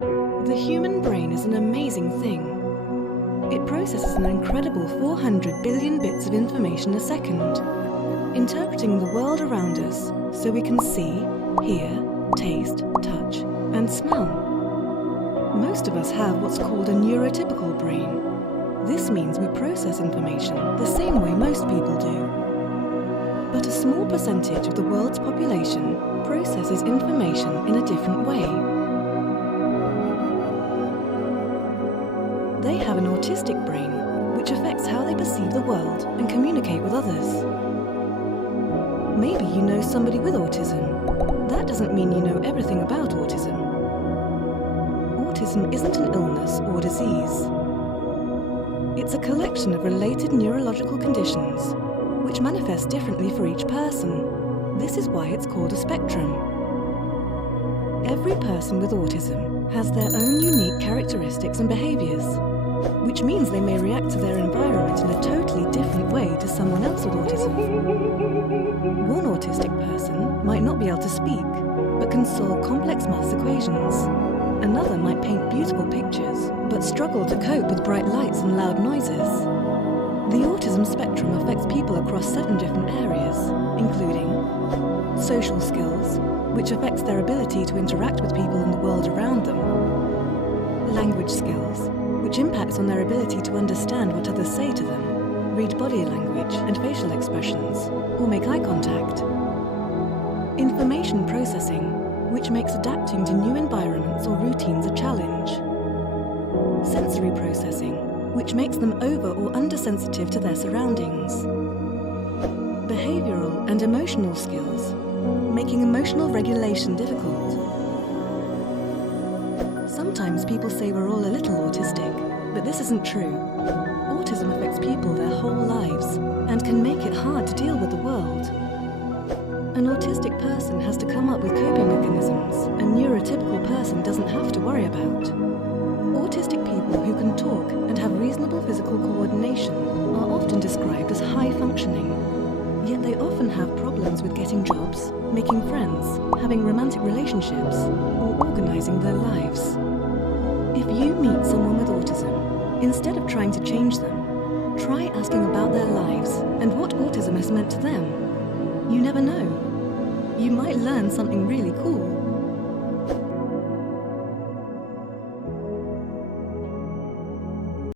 The human brain is an amazing thing. It processes an incredible 400 billion bits of information a second, interpreting the world around us so we can see, hear, taste, touch, and smell. Most of us have what's called a neurotypical brain. This means we process information the same way most people do. But a small percentage of the world's population processes information in a different way. They have an autistic brain, which affects how they perceive the world and communicate with others. Maybe you know somebody with autism. That doesn't mean you know everything about autism. Autism isn't an illness or disease. It's a collection of related neurological conditions which manifest differently for each person. This is why it's called a spectrum. Every person with autism has their own unique characteristics and behaviors, which means they may react to their environment in a totally different way to someone else with autism. One autistic person might not be able to speak, but can solve complex maths equations. Another might paint beautiful pictures, but struggle to cope with bright lights and loud noises. The autism spectrum affects people across 7 different areas, including social skills, which affects their ability to interact with people in the world around them, language skills, which impacts on their ability to understand what others say to them, read body language and facial expressions, or make eye contact, information processing, which makes adapting to new environments or routines a challenge, sensory processing, which makes them over or undersensitive to their surroundings, behavioral and emotional skills, making emotional regulation difficult. Sometimes people say we're all a little autistic, but this isn't true. Autism affects people their whole lives and can make it hard to deal with the world. An autistic person has to come up with coping mechanisms a neurotypical person doesn't have to worry about. Autistic people who can talk and have reasonable physical coordination are often described as high-functioning, yet they often have problems with getting jobs, making friends, having romantic relationships, or organizing their lives. If you meet someone with autism, instead of trying to change them, try asking about their lives and what autism has meant to them. You never know. You might learn something really cool.